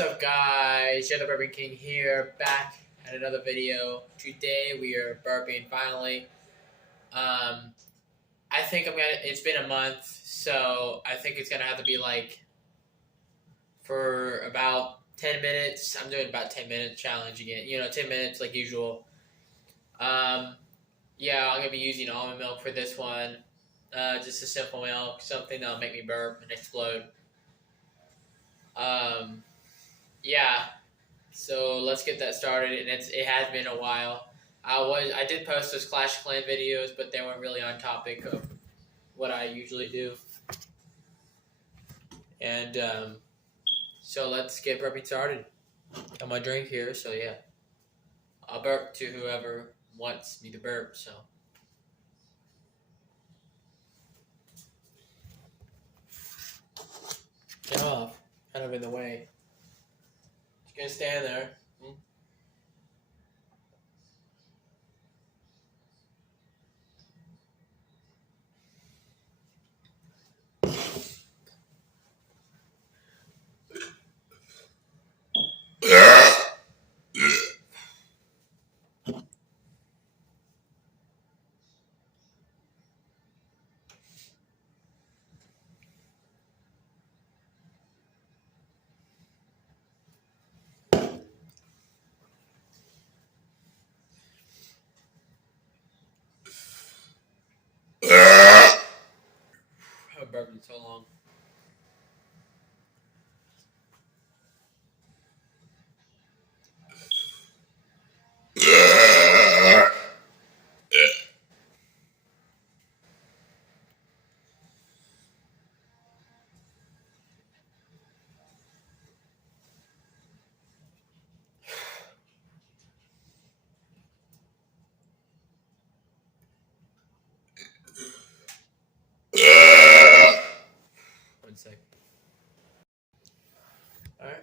What's up, guys? You're the Burping King here, back at another video. Today we are burping finally. I think it's been a month, so I think it's gonna have to be like for about 10 minutes. I'm doing about 10-minute challenge again. 10 minutes like usual. Yeah, I'm gonna be using almond milk for this one. Just a simple milk, something that'll make me burp and explode. Yeah. So let's get that started, and it has been a while. I did post those Clash of Clans videos, but they weren't really on topic of what I usually do. And so let's get burping started. Got my drink here, so yeah, I'll burp to whoever wants me to burp. So get off, kind of in the way. Just gonna stand there. I've been burping so long. One sec. All right.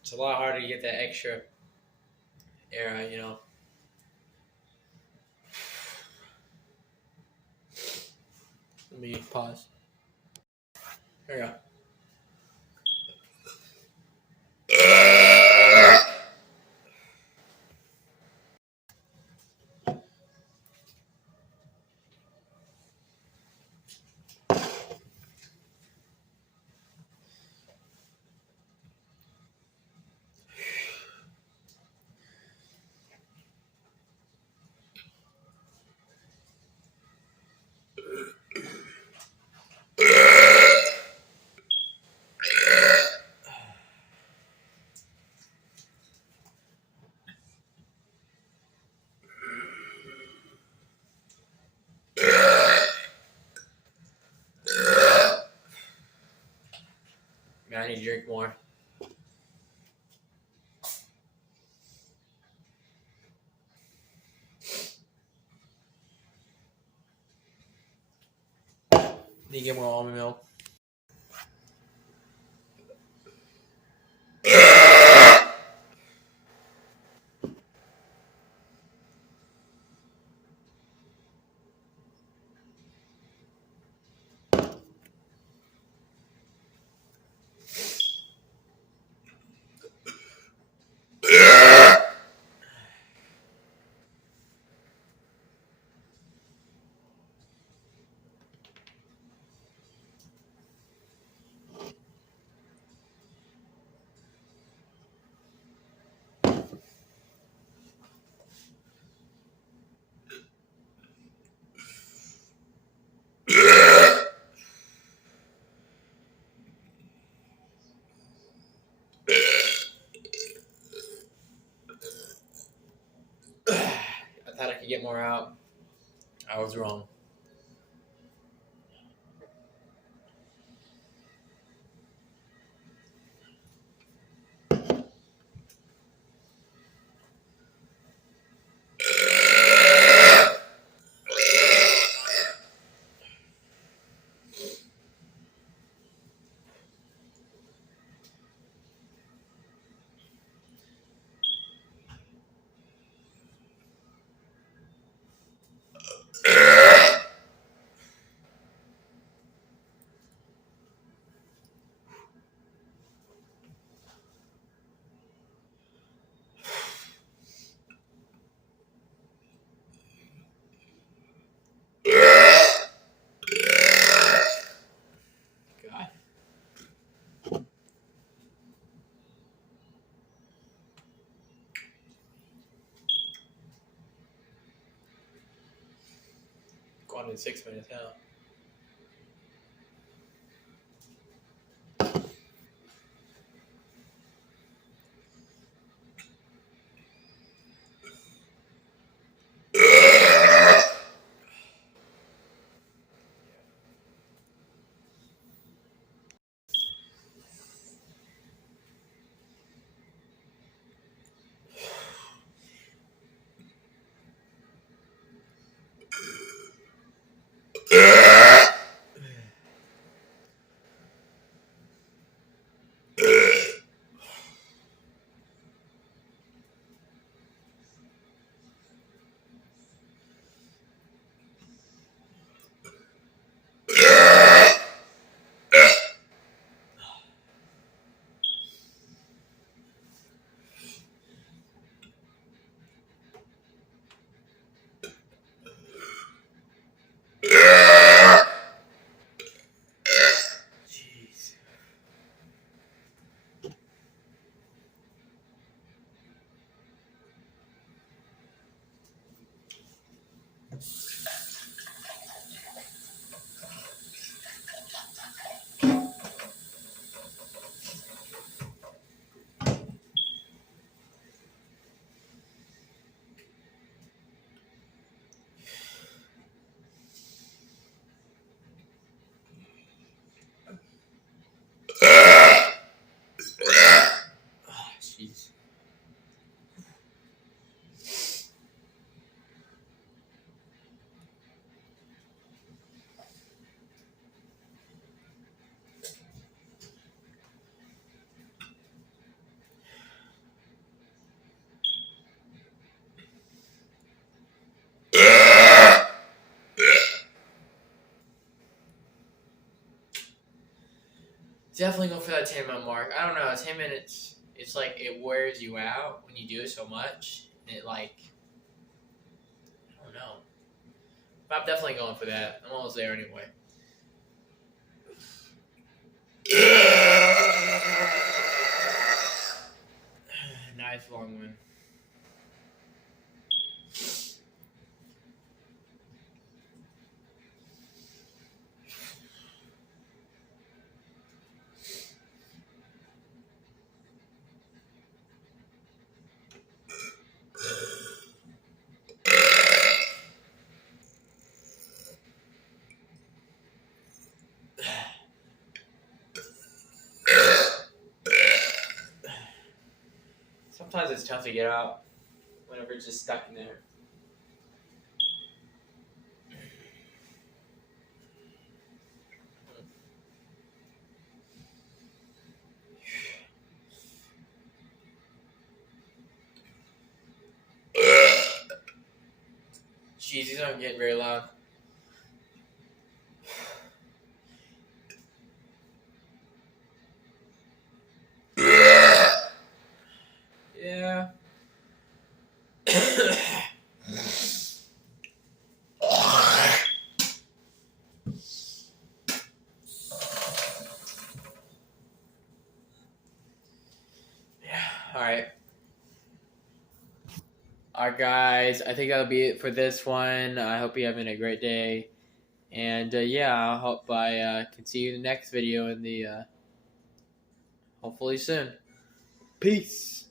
It's a lot harder to get that extra air out. Let me pause. There we go. Man, I need to drink more. Need to get more almond milk. get more out. I was wrong. God. Going in 6 minutes now. Jeez. Jeez. Definitely go for that 10-minute mark. I don't know, 10 minutes, it's like it wears you out when you do it so much. And it like, I don't know. But I'm definitely going for that. I'm almost there anyway. Nice long one. Sometimes it's tough to get out whenever it's just stuck in there. Jeez, these aren't getting very loud. Yeah. Alright. Alright, guys. I think that'll be it for this one. I hope you're having a great day. And yeah, I hope I can see you in the next video in the hopefully soon. Peace.